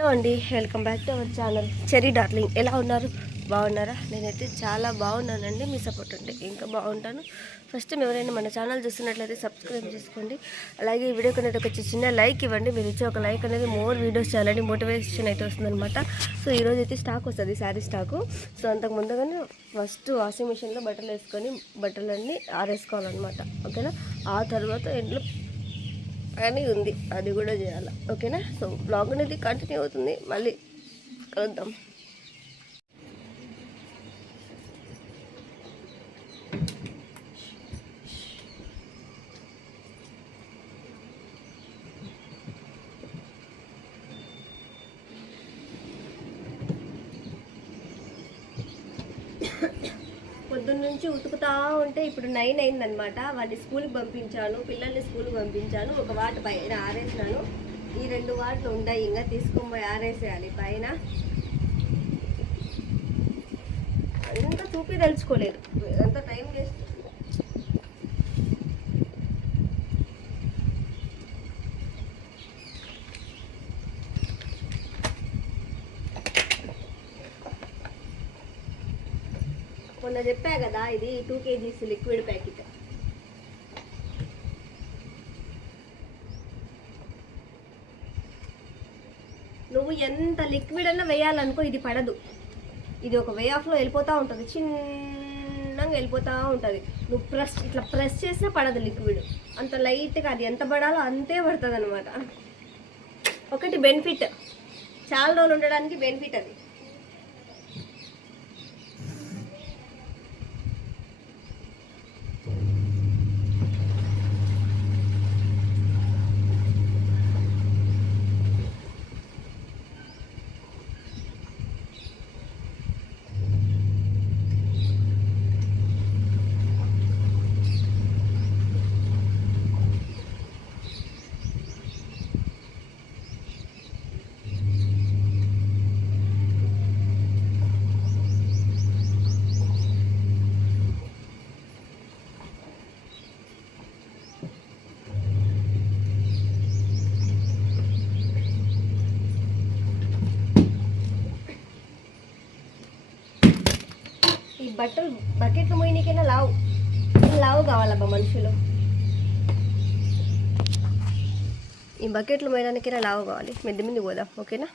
Hello అండి welcome back to our channel. Cherry darling ఎలా ఉన్నారు? బాగున్నారా? నేనైతే చాలా బాగున్నానండి మీ సపోర్ట్ ఉంటే. ఇంకా బాగుంటాను. ఫస్ట్ ఎవరైనా మన ఛానల్ చూస్తున్నట్లయితే సబ్స్క్రైబ్ చేసుకోండి. అలాగే ఈ వీడియోకి అనేది ఒక చిన్న లైక్ ఇవ్వండి. మీరు ఇచ్చే ఒక లైక్ అనేది మోర్ వీడియోస్ చేయాలని మోటివేషన్ అయితే వస్తుందన్నమాట. సో ఈరోజు అయితే స్టాక్ వస్తుంది శారీ స్టాకు. సో అంతకు ముందుగానే ఫస్ట్ వాషింగ్ మిషన్లో బట్టలు వేసుకొని బట్టలన్నీ ఆరేసుకోవాలన్నమాట. ఓకేనా? ఆ తర్వాత ఇంట్లో అని ఉంది. అది కూడా చేయాలి. ఓకేనా? సో బ్లాగ్ అనేది కంటిన్యూ అవుతుంది. మళ్ళీ కలుద్దాం. పొద్దున్న నుంచి ఉతుకుతా ఉంటే ఇప్పుడు నైన్ అయిందనమాట వాడిని స్కూల్కి పంపించాను పిల్లల్ని స్కూల్కి పంపించాను ఒక వాటి పైన ఆరేసినాను. ఈ రెండు వాటిలు ఉంటాయి ఇంకా తీసుకొని పోయి ఆరేసేయాలి పైన. అంతా చూపి తెలుసుకోలేదు అంత టైం వేస్ట్. మొన్న చెప్పా కదా ఇది టూ కేజీస్ లిక్విడ్ ప్యాకెట్ నువ్వు ఎంత లిక్విడ్ అన్నా వేయాలనుకో ఇది పడదు. ఇది ఒక వే ఆఫ్లో వెళ్ళిపోతూ ఉంటుంది చిన్నగా వెళ్ళిపోతూ ఉంటుంది. నువ్వు ప్రెస్ ఇట్లా ప్రెస్ చేసినా పడదు లిక్విడ్ అంత లైట్గా అది ఎంత పడాలో అంతే పడుతుంది అనమాట ఒకటి బెనిఫిట్ చాలా రోజులు ఉండడానికి బెనిఫిట్ అది. బట్టలు బకెట్లు మోయినకైనా లావు. లావు కావాలబ్బా మనుషులు? ఈ బకెట్లు మోయడానికైనా లావు కావాలి. మెద్ది మింది పోదాం ఓకేనా?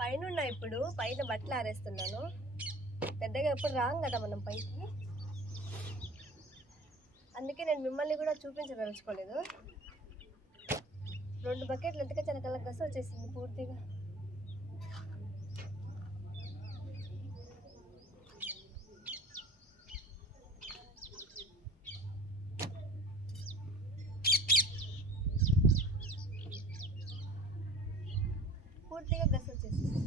పైన ఉన్నా ఇప్పుడు పైన బట్టలు ఆరేస్తున్నాను. పెద్దగా ఎప్పుడు రాం కదా మనం పైకి. అందుకే నేను మిమ్మల్ని కూడా చూపించదలుచుకోలేదు. రెండు బకెట్లు ఎంతగా చెనకల కస వచ్చేసింది పూర్తిగా గస వచ్చేసింది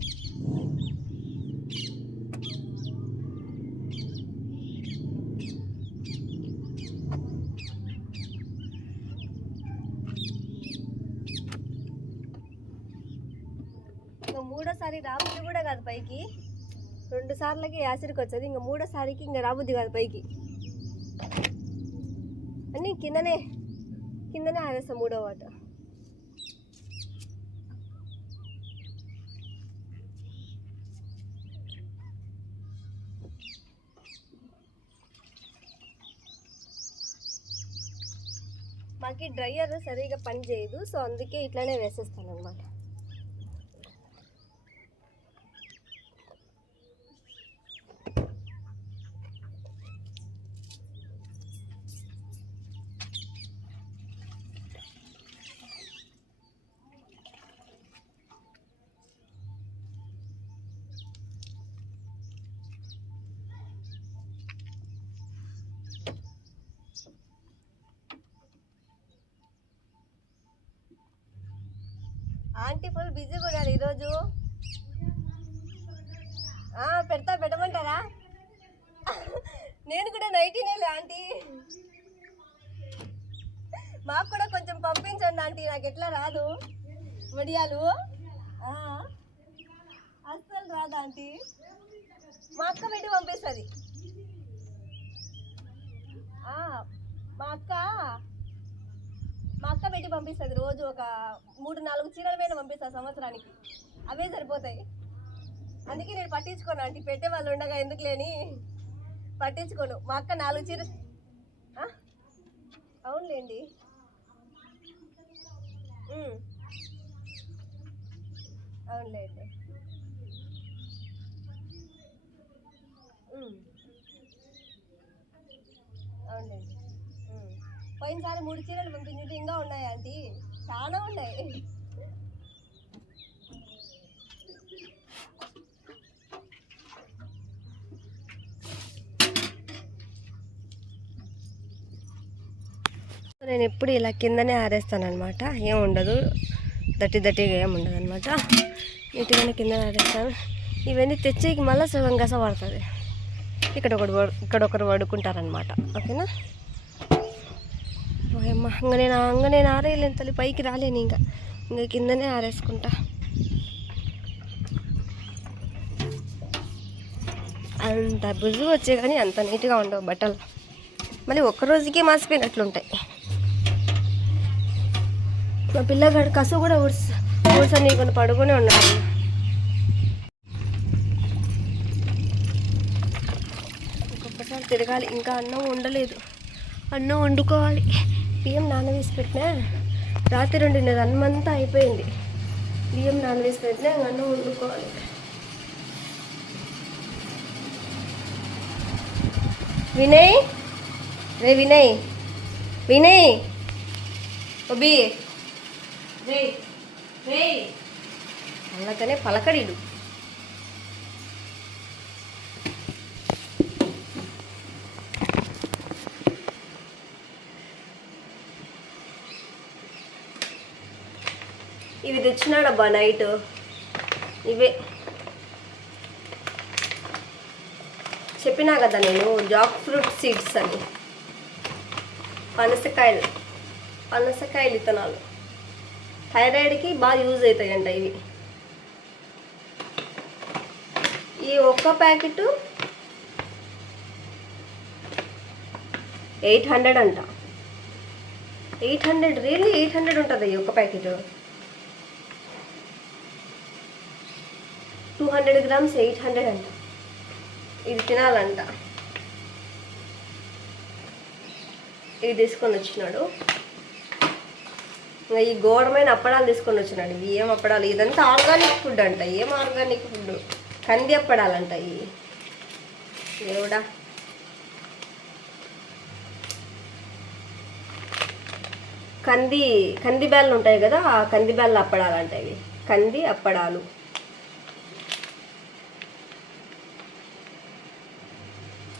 ఇంకా మూడోసారి రాబుద్ది కూడా కాదు పైకి. రెండు సార్లకి యాసిడ్కి వచ్చేది ఇంకా మూడోసారికి ఇంకా రాబుద్ది కాదు పైకి. అన్నీ కిందనే కిందనే ఆరేస్తాం మూడో వాట. మాకి డ్రైయర్ సరిగా పని చేయదు సో అందుకే ఇట్లానే వేసేస్తాను అనమాట ఆంటీ ఫుల్ బిజీగా ఉన్నారు ఈరోజు. పెడతా పెట్టమంటారా? నేను కూడా నైటీనేలే ఆంటీ. మాకు కూడా కొంచెం పంపించండి ఆంటీ. నాకు ఎట్లా రాదు. వడియాలు. అస్సలు రాదు ఆంటీ. మా అక్క పెట్టి పంపిస్తుంది. మా అక్క పెట్టి పంపిస్తుంది రోజు ఒక మూడు నాలుగు చీరల మీద పంపిస్తాను సంవత్సరానికి. అవే సరిపోతాయి. అందుకే నేను పట్టించుకోను అంటే పెట్టే వాళ్ళు ఉండగా ఎందుకు లేని పట్టించుకోను. మా అక్క నాలుగు చీర అవునులేండి. అవునులేండి. అవునులేండి. పోయినసారి మూడు చీరలు పంపించుంటే ఇంకా ఉన్నాయి ఆంటీ. చాలా ఉన్నాయి. నేను ఎప్పుడు ఇలా కిందనే ఆరేస్తాను అనమాట ఏం ఉండదు. దట్టి దట్టిగా ఏం ఉండదు అనమాట నీట్గానే కింద ఆరేస్తాను. ఇవన్నీ తెచ్చేకి మళ్ళీ సగం గస పడుతుంది ఇక్కడ ఒకటి ఇక్కడ ఒకరు పడుకుంటారనమాట ఓకేనా? అమ్మ ఇంకా నేను ఇంకా నేను ఆరేయలేను తల్లి పైకి రాలేను ఇంకా. ఇంకా కిందనే ఆరేసుకుంటా. అంత బుజు వచ్చే కానీ అంత నీట్గా ఉండవు బట్టలు. మళ్ళీ ఒక్కరోజుకే మాసిపోయినట్లుంటాయి. మా పిల్లగాడు కసు కూడా ఊడ్స్ ఊడ్సని కొన్ని పడుకునే ఉన్నాడు. ఒక్కొక్కసారి తిరగాలి ఇంకా అన్నం ఉండలేదు అన్నం వండుకోవాలి. బియ్యం నానవేసి పెట్టినా రాత్రి వండినది అన్నం అంతా అయిపోయింది. బియ్యం నానవేసి పెట్టినా అన్నం వండుకోవాలి. వినయ్? రే వినయ్? వినయ్? ఒబి? రే రే అలాగనే పలకడిడు తెచ్చినాడబ్బా నైట్. ఇవే. చెప్పినా కదా నేను జాక్ ఫ్రూట్ సీడ్స్ అని. పనసకాయలు. పనసకాయలు ఇతనాలు థైరాయిడ్కి బాగా యూజ్ అవుతాయంట ఇవి. ఈ ఒక్క ప్యాకెట్ ఎయిట్ హండ్రెడ్ అంట. Eight hundred really eight hundred ఉంటుంది ఈ ఒక్క packet. Hundred grams eight hundred అంట. ఇది తినాలంట. ఇది తీసుకొని వచ్చినాడు. ఇంకా ఈ ఘోరమైన అప్పడాలు తీసుకొని వచ్చినాడు. ఇవి ఏం అప్పడాలు? ఇదంతా ఆర్గానిక్ ఫుడ్ అంట. ఏం ఆర్గానిక్ ఫుడ్? కంది అప్పడాలంట ఇవి దేవుడా. కంది కంది బ్యాళ్ళు ఉంటాయి కదా ఆ కంది బ్యాళ్ళు అప్పడాలంట ఇవి. కంది అప్పడాలు.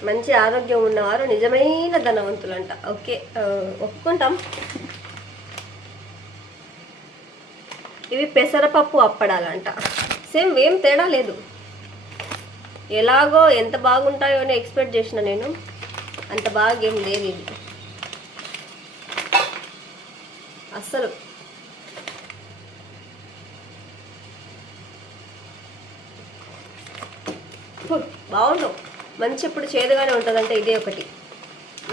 మంచి ఆరోగ్యం ఉన్నవారు నిజమైన ధనవంతులంట. ఓకే ఒప్పుకుంటాం. ఇవి పెసరపప్పు అప్పడాలంట. సేమ్ ఏం తేడా లేదు. ఎలాగో ఎంత బాగుంటాయో అని ఎక్స్పెక్ట్ చేసిన నేను. అంత బాగా ఏం లేదు ఇది. అస్సలు. బాగుండవు మంచి ఇప్పుడు చేదుగానే ఉంటుందంటే ఇదే ఒకటి.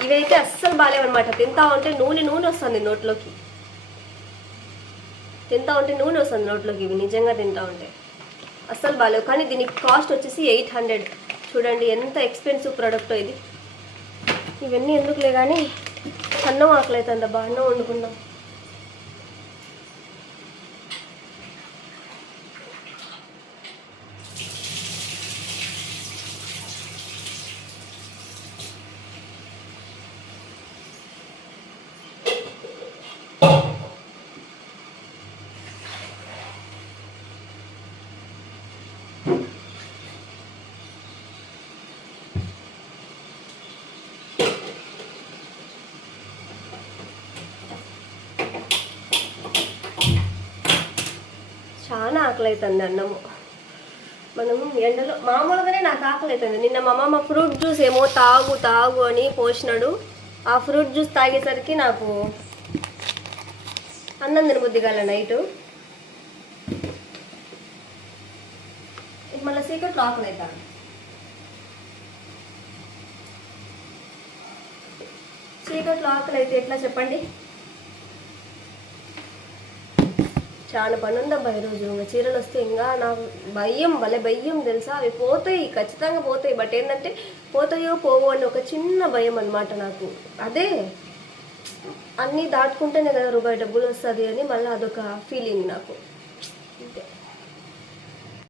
ఇవైతే అస్సలు బాగాలేవన్నమాట తింటా ఉంటే నూనె నూనె వస్తుంది నోట్లోకి. తింటా ఉంటే నూనె వస్తుంది నోట్లోకి ఇవి నిజంగా తింటా ఉంటే. అస్సలు బాగాలేవు కానీ దీనికి కాస్ట్ వచ్చేసి ఎయిట్ హండ్రెడ్. చూడండి ఎంత ఎక్స్పెన్సివ్ ప్రోడక్ట్ ఇది. ఇవన్నీ ఎందుకులే కానీ అన్నం ఆకలి అవుతుంది బాగా అన్నం వండుకున్నాం చాలా ఆకలి అవుతుంది అన్నము. మనం ఎండలో మామూలుగానే నాకు ఆకలి అవుతుంది నిన్న మా అమ్మ ఫ్రూట్ జ్యూస్ ఏమో తాగు తాగు అని పోసినాడు. ఆ ఫ్రూట్ జ్యూస్ తాగేసరికి నాకు అన్నం తినబుద్ధి కాల నైట్ మళ్ళీ సీక్రెట్లో ఆకలి అవుతాను చీకట్లో ఆకలి అయితే ఎట్లా చెప్పండి? చాలా పని ఉందబ్బా ఈరోజు ఇంకా చీరలు వస్తే ఇంకా నాకు భయం భలే భయం తెలుసా? అవి పోతాయి ఖచ్చితంగా పోతాయి. బట్ ఏంటంటే పోతాయో పోవో అని ఒక చిన్న భయం అనమాట నాకు. అదే అన్నీ దాటుకుంటేనే కదా రూపాయి డబ్బులు వస్తుంది అని మళ్ళీ అదొక ఫీలింగ్ నాకు.